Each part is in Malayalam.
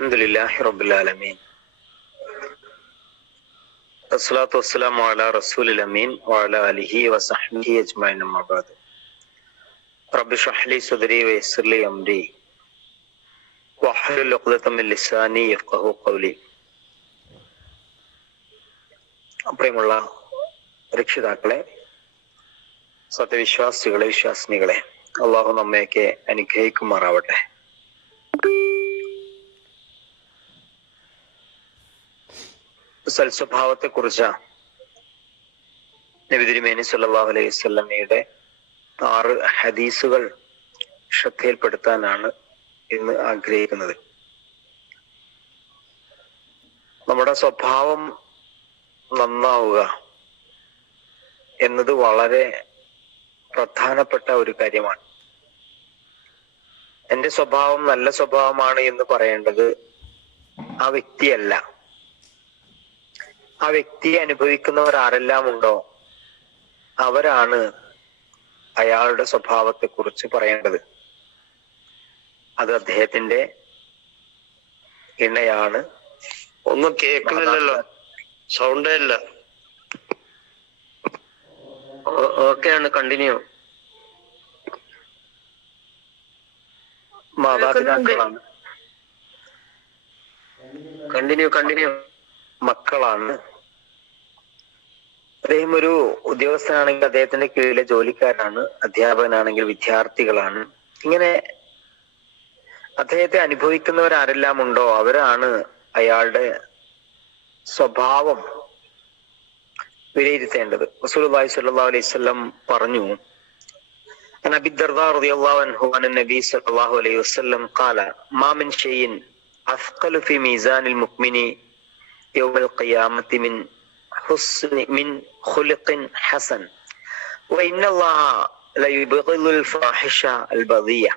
الحمد لله رب العالمين الصلاة والسلام على رسول الأمين وعلى آله وصحبه أجمعين أما بعد رب اشرح لي صدري ويسر لي أمري واحلل عقدة من لساني يفقه قولي പ്രിയമുള്ള രക്ഷിതാക്കളെ സത്യവിശ്വാസികളെ വിശ്വാസിനികളെ അള്ളാഹു നമ്മയൊക്കെ അനുഗ്രഹിക്കുമാറാവട്ടെ സൽസ്വഭാവത്തെ കുറിച്ച് നബി തിരുമേനി സല്ലല്ലാഹു അലൈഹി സ്വല്ലമ്മയുടെ ആറ് ഹദീസുകൾ ശ്രദ്ധയിൽപ്പെടുത്താനാണ് ഇന്ന് ആഗ്രഹിക്കുന്നത്. നമ്മുടെ സ്വഭാവം നന്നാവുക എന്നത് വളരെ പ്രധാനപ്പെട്ട ഒരു കാര്യമാണ്. എന്റെ സ്വഭാവം നല്ല സ്വഭാവമാണ് എന്ന് പറയേണ്ടത് ആ വ്യക്തിയല്ല. ആ വ്യക്തിയെ അനുഭവിക്കുന്നവർ ആരെല്ലാം ഉണ്ടോ അവരാണ് അയാളുടെ സ്വഭാവത്തെ കുറിച്ച് പറയേണ്ടത്. അത് അദ്ദേഹത്തിന്റെ ഇണയാണ്. ഒന്നും കേൾക്കുന്നില്ലല്ലോ. സൗണ്ടേ ഇല്ല. ഓക്കെയാണ് കണ്ടിന്യൂ. മാതാപിതാക്കളാണ്. Continue continue. മക്കളാണ്. അദ്ദേഹം ഒരു ഉദ്യോഗസ്ഥനാണെങ്കിൽ അദ്ദേഹത്തിന്റെ കീഴിലെ ജോലിക്കാരാണ് അധ്യാപകനാണെങ്കിൽ വിദ്യാർത്ഥികളാണ് ഇങ്ങനെ അദ്ദേഹത്തെ അനുഭവിക്കുന്നവർ ആരെല്ലാം ഉണ്ടോ അവരാണ് അയാളുടെ സ്വഭാവം വിലയിരുത്തേണ്ടത് റസൂലുള്ളാഹി സ്വല്ലല്ലാഹു അലൈഹി വസല്ലം പറഞ്ഞു عن ابي الدرداء رضي الله عنه عن النبي صلى الله عليه وسلم قال ما من شيء اثقل في ميزان المؤمن يوم القيامة من ഹുസ്നി മിൻ ഖുലുഖിൻ ഹസൻ വഇന്ന അല്ലാഹ ലയുബ്ഗിലുൽ ഫാഹിഷ അൽ ബദിയ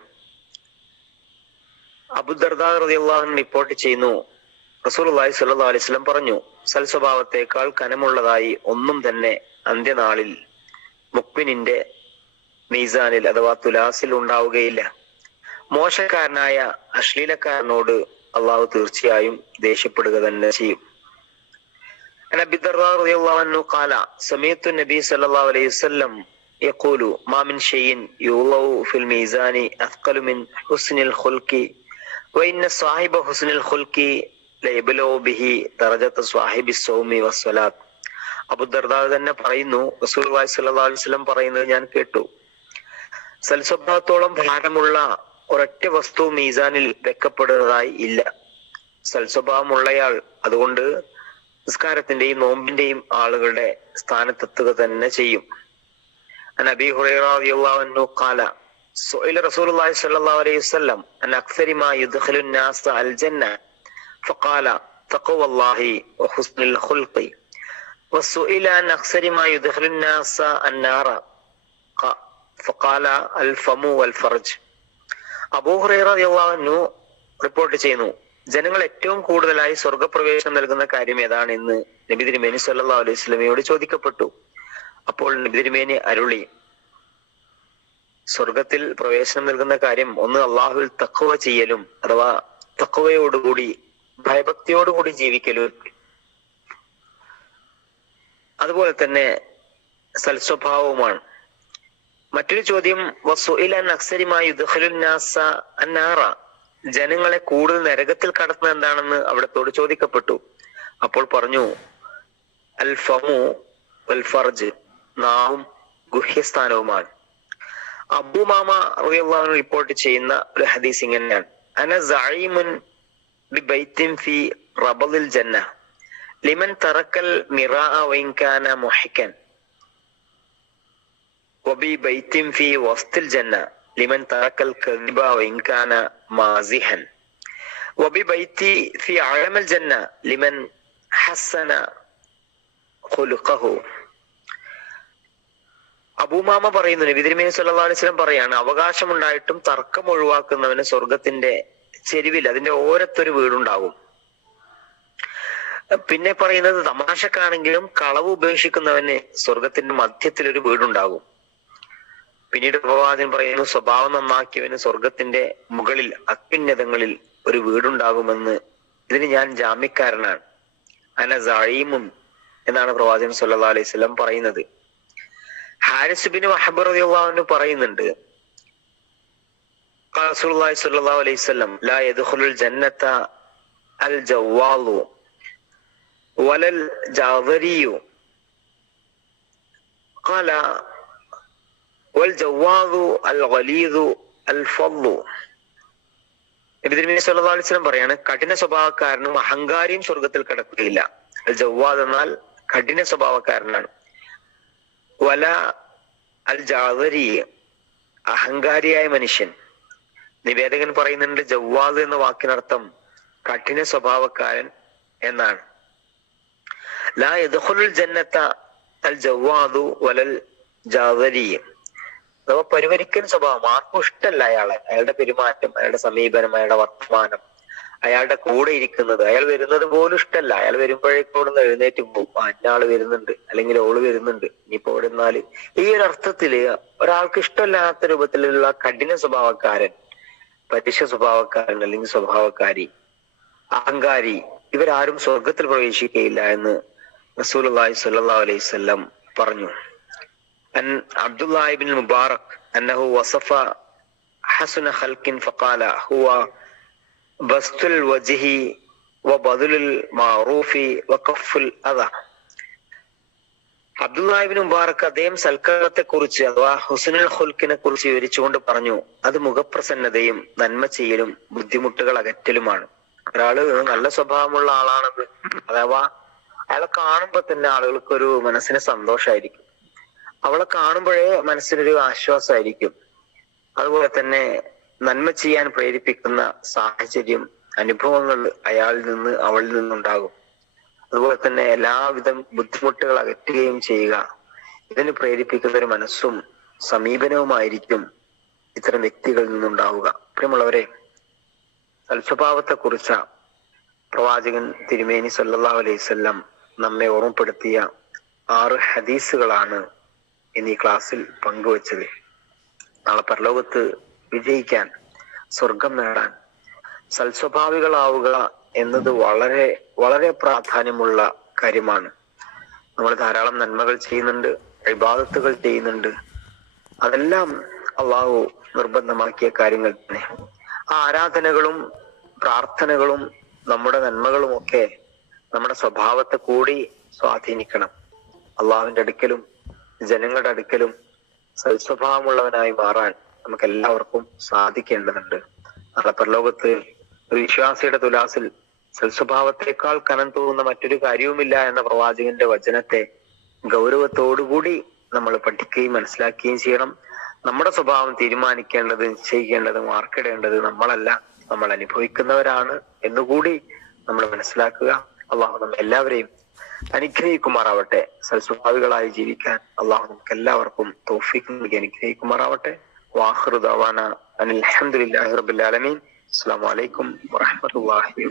അബുദർദാ റളിയല്ലാഹു അൻഹു റിപ്പോർട്ട് ചെയ്യുന്നു. റസൂലുള്ളാഹി സ്വല്ലല്ലാഹു അലൈഹി വസല്ലം പറഞ്ഞു സൽസ്വഭാവത്തേക്കാൾ കനമുള്ളതായി ഒന്നും തന്നെ അന്ത്യനാളിൽ മുക്മിനിന്റെ മീസാനിൽ അഥവാ തുലാസിൽ ഉണ്ടാവുകയില്ല. മോശക്കാരനായ അശ്ലീലക്കാരനോട് അള്ളാഹു തീർച്ചയായും ദേഷ്യപ്പെടുക തന്നെ ചെയ്യും. عن ابي الدرداء رضي الله عنه قال سمعت النبي صلى الله عليه وسلم يقول ما من شيء يوضع في الميزان اثقل من حسن الخلق وان صاحب حسن الخلق ليبلغ به درجة صاحب الصوم والصلاة അബുദർദാവ് തന്നെ പറയുന്നു റസൂൽ സല്ലല്ലാഹു അലൈഹി വസല്ലം പറയുന്നത് ഞാൻ കേട്ടു സൽസ്വഭാവത്തോളം ഭാരമുള്ള ഒരൊറ്റ വസ്തു മീസാനിൽ വെക്കപ്പെടുന്നതായി ഇല്ല സൽസ്വഭാവമുള്ളയാൾ അതുകൊണ്ട് നിസ്കാരത്തിന്റെയും നോമ്പിന്റെയും ആളുകളുടെ സ്ഥാനത്തെത്തുക തന്നെ ചെയ്യും عن ابي هريره رضي الله عنه قال سئل رسول الله صلى الله عليه وسلم عن اكثر ما يدخل الناس الجنه فقال تقوى الله وحسن الخلق وسئل عن اكثر ما يدخل الناس النار ق- فقال الفم والفرج അബൂ ഹുറൈറ റളിയല്ലാഹു അൻഹു റിപ്പോർട്ട് ചെയ്യുന്നു ജനങ്ങൾ ഏറ്റവും കൂടുതലായി സ്വർഗപ്രവേശനം നൽകുന്ന കാര്യം ഏതാണ് എന്ന് നബി തിരുമേനി സല്ലല്ലാഹു അലൈഹി സ്വലമയോട് ചോദിക്കപ്പെട്ടു. അപ്പോൾ നബി തിരുമേനി അരുളി സ്വർഗത്തിൽ പ്രവേശനം നൽകുന്ന കാര്യം ഒന്ന് അള്ളാഹുവിൽ തക്കുവ ചെയ്യലും അഥവാ തക്കുവയോടുകൂടി ഭയഭക്തിയോടുകൂടി ജീവിക്കലും. അതുപോലെ തന്നെ സൽസ്വഭാവവുമാണ്. മറ്റൊരു ചോദ്യം വസുഇലൻ അക്സരിമായി നാസ അന്നാറ ജനങ്ങളെ കൂടുതൽ നരകത്തിൽ കടത്തുന്നത് എന്താണെന്ന് അവിടത്തോട് ചോദിക്കപ്പെട്ടു. അപ്പോൾ പറഞ്ഞു അൽ അൽഫർജ് വൽ ഫർജ് നാവും ഗുഹ്യസ്ഥാനവുമാണ്. അബുമാമ റബിയുള്ള റിപ്പോർട്ട് ചെയ്യുന്ന ഒരു ഹദീസ് ഇങ്ങനെയാണ്. അന ഫി ജന്ന ലിമൻ തറക്കൽ മിറാഅ മുഹിക്കൻ ബൈത്തിൻ ഫി ജന്ന. ترك الكذب وإن كان مازحا وببيت في عالم الجنة لمن حسن خلقه അബൂമാമ പറയുന്നു നബി തിരുമേനി സല്ലല്ലാഹു അലൈഹി വസല്ലം പറയാണ് അവകാശമുണ്ടായിട്ടും തർക്കം ഒഴിവാക്കുന്നവന് സ്വർഗത്തിന്റെ ചെരുവിൽ അതിന്റെ ഓരത്തൊരു വീടുണ്ടാകും പിന്നെ പറയുന്നത് തമാശക്കാണെങ്കിലും കളവ് ഉപേക്ഷിക്കുന്നവന് സ്വർഗത്തിന്റെ മധ്യത്തിൽ ഒരു വീടുണ്ടാകും പിന്നീട് ഉപവാദം പറയുന്നു സ്വഭാവം നന്നാക്കിയവന് സ്വർഗത്തിന്റെ മുകളിൽ അത്യുന്നതങ്ങളിൽ ഒരു വീടുണ്ടാകുമെന്ന്. ഇതിന് ഞാൻ ജാമ്യക്കാരനാണ്. അന സാഴീമും എന്നാണ് പ്രവാചകൻ സല്ലാ അലൈഹി സ്വലം പറയുന്നത്. ഹാരിസുബിന് മഹബർ അള്ളാഹുന് പറയുന്നുണ്ട് റസൂലുള്ളാഹി അലൈഹി വസല്ലം ലാ യദ്ഖുലുൽ ജന്നത അൽ ഖാല നബിതിരുമിനി പറയാണ് കഠിന സ്വഭാവക്കാരനും അഹങ്കാരിയും സ്വർഗത്തിൽ കടക്കുകയില്ല. അൽ ജവാദ് എന്നാൽ കഠിന സ്വഭാവക്കാരനാണ്. വല അൽ ജാവരി അഹങ്കാരിയായ മനുഷ്യൻ. നിവേദകൻ പറയുന്നുണ്ട് ജവ്വാദ് എന്ന വാക്കിനർത്ഥം കഠിന സ്വഭാവക്കാരൻ എന്നാണ്. ലാ ജന്നത്ത അൽ ജവാദു വലൽ ജാവരിയും അഥവാ പരിവരിക്കുന്ന സ്വഭാവം. ആർക്കും ഇഷ്ടമല്ല അയാളെ. അയാളുടെ പെരുമാറ്റം അയാളുടെ സമീപനം അയാളുടെ വർത്തമാനം. അയാളുടെ കൂടെ ഇരിക്കുന്നത് അയാൾ വരുന്നത് പോലും ഇഷ്ടമല്ല അയാൾ വരുമ്പോഴേക്കും അവിടെ നിന്ന് എഴുന്നേറ്റ് പോകും. അന്നാൾ വരുന്നുണ്ട്. അല്ലെങ്കിൽ ഓൾ വരുന്നുണ്ട്. ഇനിയിപ്പോ അവിടെ നിന്നാൽ ഈ ഒരു അർത്ഥത്തിൽ ഒരാൾക്ക് ഇഷ്ടമല്ലാത്ത രൂപത്തിലുള്ള കഠിന സ്വഭാവക്കാരൻ പരുഷ സ്വഭാവക്കാരൻ അല്ലെങ്കിൽ സ്വഭാവക്കാരി അഹങ്കാരി ഇവരാരും സ്വർഗത്തിൽ പ്രവേശിക്കുകയില്ല എന്ന് റസൂൽ സല്ലാ അലൈഹി വസല്ലം പറഞ്ഞു. أن عبد الله بن المبارك أنه وصف حسن خلق فقال هو بسط الوجه وبذل المعروف وكف الأذى അബ്ദുല്ലാഹിബിൻ മുബാറക്ക് അദ്ദേഹം സൽക്കരണത്തെ കുറിച്ച് അഥവാ ഹുസനുൽ ഹുൽക്കിനെ കുറിച്ച് വിവരിച്ചുകൊണ്ട് പറഞ്ഞു അത് മുഖപ്രസന്നതയും നന്മ ചെയ്യലും ബുദ്ധിമുട്ടുകൾ അകറ്റലുമാണ് ഒരാള് നല്ല സ്വഭാവമുള്ള ആളാണെന്ന് അഥവാ അയാളെ കാണുമ്പോ തന്നെ ആളുകൾക്ക് ഒരു മനസ്സിന് സന്തോഷമായിരിക്കും അവളെ കാണുമ്പോഴേ മനസ്സിനൊരു ആശ്വാസമായിരിക്കും. അതുപോലെ തന്നെ നന്മ ചെയ്യാൻ പ്രേരിപ്പിക്കുന്ന സാഹചര്യം അനുഭവങ്ങൾ അയാളിൽ നിന്ന് അവളിൽ നിന്നുണ്ടാകും. അതുപോലെ തന്നെ എല്ലാവിധ ബുദ്ധിമുട്ടുകൾ അകറ്റുകയും ചെയ്യുക. ഇതിന് പ്രേരിപ്പിക്കുന്ന ഒരു മനസ്സും സമീപനവുമായിരിക്കും ഇത്തരം വ്യക്തികളിൽ നിന്നുണ്ടാവുക. പ്രിയമുള്ളവരെ സൽസ്വഭാവത്തെ കുറിച്ച പ്രവാചകൻ തിരുമേനി സല്ലാ അലൈഹി വസല്ലം നമ്മെ ഓർമ്മപ്പെടുത്തിയ ആറ് ഹദീസുകളാണ് ഇന്ന് ഈ ക്ലാസ്സിൽ പങ്കുവച്ചത്. നാളെ പരലോകത്ത് വിജയിക്കാൻ സ്വർഗം നേടാൻ സൽസ്വഭാവികളാവുക എന്നത് വളരെ വളരെ പ്രാധാന്യമുള്ള കാര്യമാണ്. നമ്മൾ ധാരാളം നന്മകൾ ചെയ്യുന്നുണ്ട് ഇബാദത്തുകൾ ചെയ്യുന്നുണ്ട്. അതെല്ലാം അള്ളാഹു നിർബന്ധമാക്കിയ കാര്യങ്ങൾ തന്നെ. ആ ആരാധനകളും പ്രാർത്ഥനകളും നമ്മുടെ നന്മകളും ഒക്കെ നമ്മുടെ സ്വഭാവത്തെ കൂടി സ്വാധീനിക്കണം. അള്ളാഹുവിന്റെ അടുക്കലും ജനങ്ങളുടെ അടുക്കലും സൽസ്വഭാവമുള്ളവനായി മാറാൻ നമുക്ക് എല്ലാവർക്കും സാധിക്കേണ്ടതുണ്ട്. നാളെ പരലോകത്ത് ഒരു വിശ്വാസിയുടെ തുലാസിൽ സൽസ്വഭാവത്തെക്കാൾ കനം തോന്നുന്ന മറ്റൊരു കാര്യവുമില്ല എന്ന പ്രവാചകന്റെ വചനത്തെ ഗൗരവത്തോടുകൂടി നമ്മൾ പഠിക്കുകയും മനസ്സിലാക്കുകയും ചെയ്യണം. നമ്മുടെ സ്വഭാവം തീരുമാനിക്കേണ്ടത് നിശ്ചയിക്കേണ്ടത് മാർക്കിടേണ്ടത് നമ്മളല്ല. നമ്മൾ അനുഭവിക്കുന്നവരാണ് എന്നുകൂടി നമ്മൾ മനസ്സിലാക്കുക. അള്ളാഹു നമ്മൾ എല്ലാവരെയും അനുഗ്രഹിക്കുമാറാവട്ടെ. സൽസ്വഭാവികളായി ജീവിക്കാൻ അള്ളാഹു നമുക്ക് എല്ലാവർക്കും തോഫിക്ക് നൽകി അനുഗ്രഹിക്കുമാറാവട്ടെ. വാഹൃ ദവാന അനിൽ അലഹമുല്ലാഹി റബുല്ലാലമീൻ അസ്സാം വലൈക്കും വാഹമത്തല്ലാഹി